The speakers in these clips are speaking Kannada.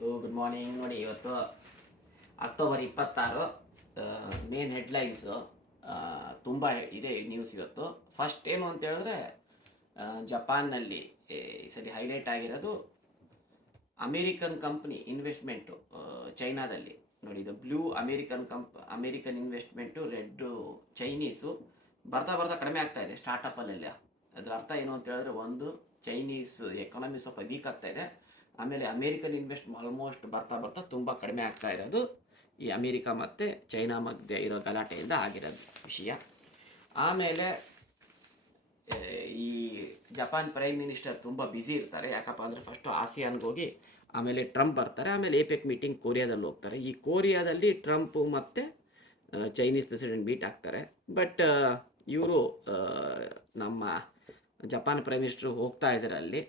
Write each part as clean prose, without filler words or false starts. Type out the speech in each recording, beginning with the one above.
Good morning. ನೋಡಿ, ಇವತ್ತು ಅಕ್ಟೋಬರ್ 26. ಮೇನ್ ಹೆಡ್ಲೈನ್ಸು ತುಂಬ ಇದೆ ನ್ಯೂಸ್ ಇವತ್ತು. ಫಸ್ಟ್ ಏನು ಅಂತ ಹೇಳಿದ್ರೆ, ಜಪಾನ್ನಲ್ಲಿ ಈ ಸರಿ ಹೈಲೈಟ್ ಆಗಿರೋದು ಅಮೇರಿಕನ್ ಕಂಪ್ನಿ ಇನ್ವೆಸ್ಟ್ಮೆಂಟು ಚೈನಾದಲ್ಲಿ. ನೋಡಿ, ಇದು blue American investment, red Chinese ಬರ್ತಾ ಬರ್ತಾ ಕಡಿಮೆ ಆಗ್ತಾ ಇದೆ ಸ್ಟಾರ್ಟಪ್ಪಲ್ಲೆಲ್ಲ. ಅದರ ಅರ್ಥ ಏನು ಅಂತ ಹೇಳಿದ್ರೆ, ಒಂದು ಚೈನೀಸ್ ಎಕಾನಮಿ ಸ್ವಲ್ಪ ವೀಕ್ ಆಗ್ತಾ ಇದೆ. ಆಮೇಲೆ ಅಮೇರಿಕನ್ ಇನ್ವೆಸ್ಟ್ ಆಲ್ಮೋಸ್ಟ್ ಬರ್ತಾ ಬರ್ತಾ ತುಂಬ ಕಡಿಮೆ ಆಗ್ತಾ ಇರೋದು ಈ ಅಮೇರಿಕಾ ಮತ್ತು ಚೈನಾ ಮಧ್ಯೆ ಇರೋ ಗಲಾಟೆಯಿಂದ ಆಗಿರೋದು ವಿಷಯ. ಆಮೇಲೆ ಈ ಜಪಾನ್ ಪ್ರೈಮ್ ಮಿನಿಸ್ಟರ್ ತುಂಬ ಬ್ಯುಸಿ ಇರ್ತಾರೆ. ಯಾಕಪ್ಪ ಅಂದರೆ ಫಸ್ಟು ಆಸಿಯಾನ್ಗೆ ಹೋಗಿ ಆಮೇಲೆ ಟ್ರಂಪ್ ಬರ್ತಾರೆ, ಆಮೇಲೆ ಎಪೆಕ್ ಮೀಟಿಂಗ್ ಕೊರಿಯಾದಲ್ಲಿ ಹೋಗ್ತಾರೆ. ಈ ಕೊರಿಯಾದಲ್ಲಿ ಟ್ರಂಪು ಮತ್ತು ಚೈನೀಸ್ ಪ್ರೆಸಿಡೆಂಟ್ ಮೀಟ್ ಆಗ್ತಾರೆ. ಬಟ್ ಇವರು ನಮ್ಮ ಜಪಾನ್ ಪ್ರೈಮ್ ಮಿನಿಸ್ಟ್ರು ಹೋಗ್ತಾ ಇದ್ದಾರೆ ಅಲ್ಲಿ.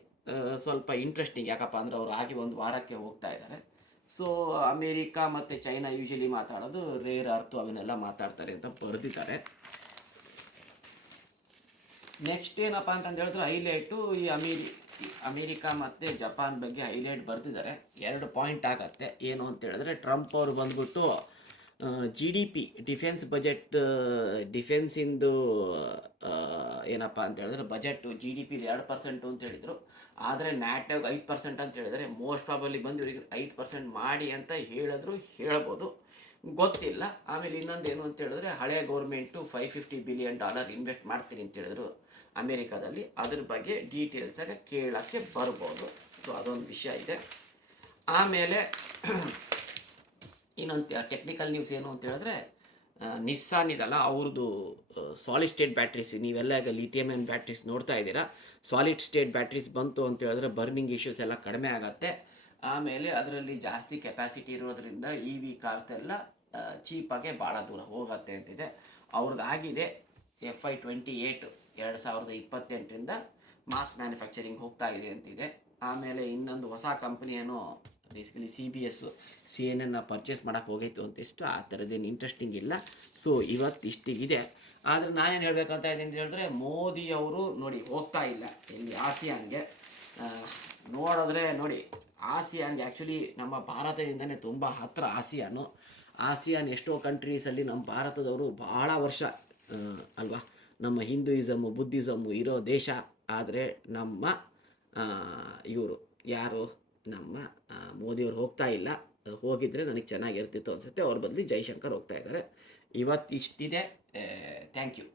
ಸ್ವಲ್ಪ ಇಂಟ್ರೆಸ್ಟಿಂಗ್, ಯಾಕಪ್ಪ ಅಂದರೆ ಅವರು ಆಗಿ ಒಂದು ವಾರಕ್ಕೆ ಹೋಗ್ತಾ ಇದ್ದಾರೆ. ಸೊ ಅಮೇರಿಕಾ ಮತ್ತು ಚೈನಾ ಯೂಶಲಿ ಮಾತಾಡೋದು ರೇರ್ ಅರ್ತು ಅವನ್ನೆಲ್ಲ ಮಾತಾಡ್ತಾರೆ ಅಂತ ಬರೆದಿದ್ದಾರೆ. ನೆಕ್ಸ್ಟ್ ಏನಪ್ಪ ಅಂತಂದು ಹೇಳಿದ್ರೆ, ಹೈಲೈಟು ಈ ಅಮೇರಿಕಾ ಮತ್ತು ಜಪಾನ್ ಬಗ್ಗೆ ಹೈಲೈಟ್ ಬರೆದಿದ್ದಾರೆ. 2 ಪಾಯಿಂಟ್ ಆಗತ್ತೆ. ಏನು ಅಂತ ಹೇಳಿದ್ರೆ, ಟ್ರಂಪ್ ಅವರು ಬಂದ್ಬಿಟ್ಟು GDP ಡಿಫೆನ್ಸ್ ಬಜೆಟ್, ಡಿಫೆನ್ಸಿಂದು ಏನಪ್ಪ ಅಂತ ಹೇಳಿದ್ರೆ ಬಜೆಟು GDP 2% ಅಂತ ಹೇಳಿದರು. ಆದರೆ ನ್ಯಾಟಾಗಿ 5% ಅಂತ ಹೇಳಿದರೆ, ಮೋಸ್ಟ್ ಪ್ರಾಬಲಿ ಬಂದು ಇವರಿಗೆ 5% ಮಾಡಿ ಅಂತ ಹೇಳ್ಬೋದು, ಗೊತ್ತಿಲ್ಲ. ಆಮೇಲೆ ಇನ್ನೊಂದು ಏನು ಅಂತ ಹೇಳಿದ್ರೆ, ಹಳೆಯ ಗೌರ್ಮೆಂಟು $550 ಬಿಲಿಯನ್ ಇನ್ವೆಸ್ಟ್ ಮಾಡ್ತೀನಿ ಅಂತ ಹೇಳಿದ್ರು ಅಮೇರಿಕಾದಲ್ಲಿ. ಅದ್ರ ಬಗ್ಗೆ ಡೀಟೇಲ್ಸಾಗಿ ಕೇಳೋಕ್ಕೆ ಬರ್ಬೋದು. ಸೊ ಅದೊಂದು ವಿಷಯ ಇದೆ. ಆಮೇಲೆ ಇನ್ನೊಂದು ಟೆಕ್ನಿಕಲ್ ನ್ಯೂಸ್ ಏನು ಅಂತ ಹೇಳಿದ್ರೆ, ನಿಸ್ಸಾನ್ ಇದಲ್ಲ, ಅವ್ರದ್ದು ಸಾಲಿಡ್ ಸ್ಟೇಟ್ ಬ್ಯಾಟ್ರೀಸ್, ನೀವೆಲ್ಲ ಈಗ ಲಿಥಿಯಮ್ ಆಯನ್ ಬ್ಯಾಟ್ರೀಸ್ ನೋಡ್ತಾ ಇದ್ದೀರಾ. ಸಾಲಿಡ್ ಸ್ಟೇಟ್ ಬ್ಯಾಟ್ರೀಸ್ ಬಂತು ಅಂತ ಹೇಳಿದ್ರೆ ಬರ್ನಿಂಗ್ ಇಶ್ಯೂಸ್ ಎಲ್ಲ ಕಡಿಮೆ ಆಗುತ್ತೆ. ಆಮೇಲೆ ಅದರಲ್ಲಿ ಜಾಸ್ತಿ ಕೆಪಾಸಿಟಿ ಇರೋದ್ರಿಂದ EV ಕಾರ್ಸ್ ಎಲ್ಲ ಚೀಪಾಗೆ ಭಾಳ ದೂರ ಹೋಗುತ್ತೆ ಅಂತಿದೆ. ಅವ್ರದ್ದು ಆಗಿದೆ. FY28 2028ರಿಂದ ಮಾಸ್ ಮ್ಯಾನುಫ್ಯಾಕ್ಚರಿಂಗ್ ಹೋಗ್ತಾ ಇದೆ ಅಂತಿದೆ. ಆಮೇಲೆ ಇನ್ನೊಂದು ಹೊಸ ಕಂಪ್ನಿ ಏನೋ ಬೇಸಿಕಲಿ CBS CNN ಪರ್ಚೇಸ್ ಮಾಡೋಕ್ಕೆ ಹೋಗಿತ್ತು ಅಂತಿಷ್ಟು, ಆ ಥರದ್ದೇನು ಇಂಟ್ರೆಸ್ಟಿಂಗ್ ಇಲ್ಲ. ಸೊ ಇವತ್ತು ಇಷ್ಟಿಗಿದೆ. ಆದರೆ ನಾನೇನು ಹೇಳಬೇಕಂತ ಇದ್ದೀನಿ ಅಂತ ಹೇಳಿದ್ರೆ, ಮೋದಿಯವರು ನೋಡಿ ಹೋಗ್ತಾ ಇಲ್ಲ ಇಲ್ಲಿ ಆಸಿಯಾನ್ಗೆ. ನೋಡಿದ್ರೆ ನೋಡಿ, ಆಸಿಯಾನ್ಗೆ ಆ್ಯಕ್ಚುಲಿ ನಮ್ಮ ಭಾರತದಿಂದನೇ ತುಂಬ ಹತ್ತಿರ ಆಸಿಯಾನ್ ಎಷ್ಟೋ ಕಂಟ್ರೀಸಲ್ಲಿ ನಮ್ಮ ಭಾರತದವರು ಭಾಳ ವರ್ಷ ಅಲ್ವಾ, ನಮ್ಮ ಹಿಂದೂಯಿಸಮು ಬುದ್ಧಿಸಮು ಇರೋ ದೇಶ. ಆದರೆ ನಮ್ಮ ಇವರು ಯಾರು, ನಮ್ಮ ಮೋದಿಯವರು ಹೋಗ್ತಾ ಇಲ್ಲ. ಹೋಗಿದ್ರೆ ನನಗೆ ಚೆನ್ನಾಗಿರ್ತಿತ್ತು ಅನಿಸುತ್ತೆ. ಅವ್ರ ಬದಲು ಜೈಶಂಕರ್ ಹೋಗ್ತಾ ಇದ್ದಾರೆ. ಇವತ್ತು ಇಷ್ಟಿದೆ. Thank you.